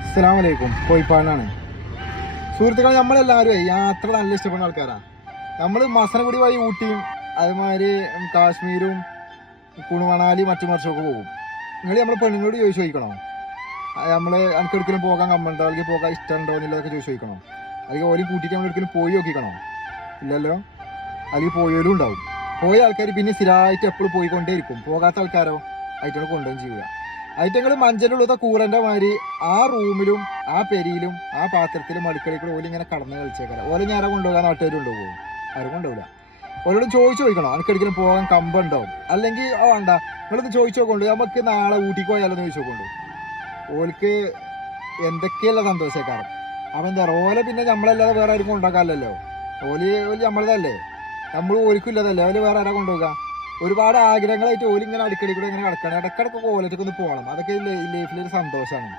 അസ്സലാമലൈക്കും. കോഴിപ്പാടാണ്. സുഹൃത്തുക്കളെ, നമ്മളെല്ലാവരും യാത്ര നല്ല ഇഷ്ടപ്പെടുന്ന ആൾക്കാരാണ്. നമ്മൾ മസനഗുഡി വഴി ഊട്ടിയും അതുമാതിരി കാശ്മീരും കുണുമണാലി മറ്റു മറിച്ചൊക്കെ പോകും. നിങ്ങൾ നമ്മൾ പെണ്ണുങ്ങളോട് ചോദിച്ചു ചോദിക്കണോ നമ്മൾ എനിക്ക് ഒരിക്കലും പോകാൻ കമ്പുണ്ടോ, അല്ലെങ്കിൽ പോകാൻ ഇഷ്ടമുണ്ടോ എന്നുള്ളതൊക്കെ ചോദിച്ചു ചോദിക്കണോ? അല്ലെങ്കിൽ ഓലും കൂട്ടിയിട്ട് നമ്മൾ ഒരിക്കലും പോയി നോക്കിക്കണോ? ഇല്ലല്ലോ. അല്ലെങ്കിൽ പോയാലും ഉണ്ടാവും. പോയ ആൾക്കാർ പിന്നെ സ്ഥിരമായിട്ട് എപ്പോഴും പോയിക്കൊണ്ടേയിരിക്കും. പോകാത്ത ആൾക്കാരോ ആയിട്ടാണ് കൊണ്ടുപോകും ചെയ്യുക. ഐറ്റങ്ങൾ മഞ്ചലുള്ളത കൂറന്റെ മാതിരി ആ റൂമിലും ആ പെരിയിലും ആ പാത്രത്തിലും അടുക്കളയിൽ ഓല് ഇങ്ങനെ കടന്ന് കളിച്ചേക്കാരം. ഓലെ ഞാനാ കൊണ്ടുപോകാൻ നാട്ടുകാർ കൊണ്ടുപോകും. ആരും കൊണ്ടുപോകില്ല. ഓരോട് ചോദിക്കണം എനിക്കൊരിക്കലും പോകാൻ കമ്പുണ്ടാവും, അല്ലെങ്കിൽ വേണ്ട നിങ്ങളൊന്ന് ചോദിച്ചു നോക്കൊണ്ട് നമുക്ക് നാളെ ഊട്ടിക്ക് പോയാലോന്ന് ചോദിച്ചു നോക്കൊണ്ടു. ഓൽക്ക് എന്തൊക്കെയല്ല സന്തോഷക്കാരം. അപ്പം എന്താ ഓലെ പിന്നെ നമ്മളല്ലാതെ വേറെ ആരും കൊണ്ടുപോകാമല്ലോ. ഓല് നമ്മളതല്ലേ, നമ്മൾ ഓലിക്കില്ലതല്ലേ. ഓല് വേറെ ആരാ കൊണ്ടുപോകാം? ഒരുപാട് ആഗ്രഹങ്ങളായിട്ട് ഓലിങ്ങനെ അടുക്കളയിൽ കൂടെ ഇങ്ങനെ കിടക്കണം. ഇടക്കിടക്ക് കോളേജൊക്കെ ഒന്ന് പോകണം. അതൊക്കെ ലൈഫിലൊരു സന്തോഷമാണ്.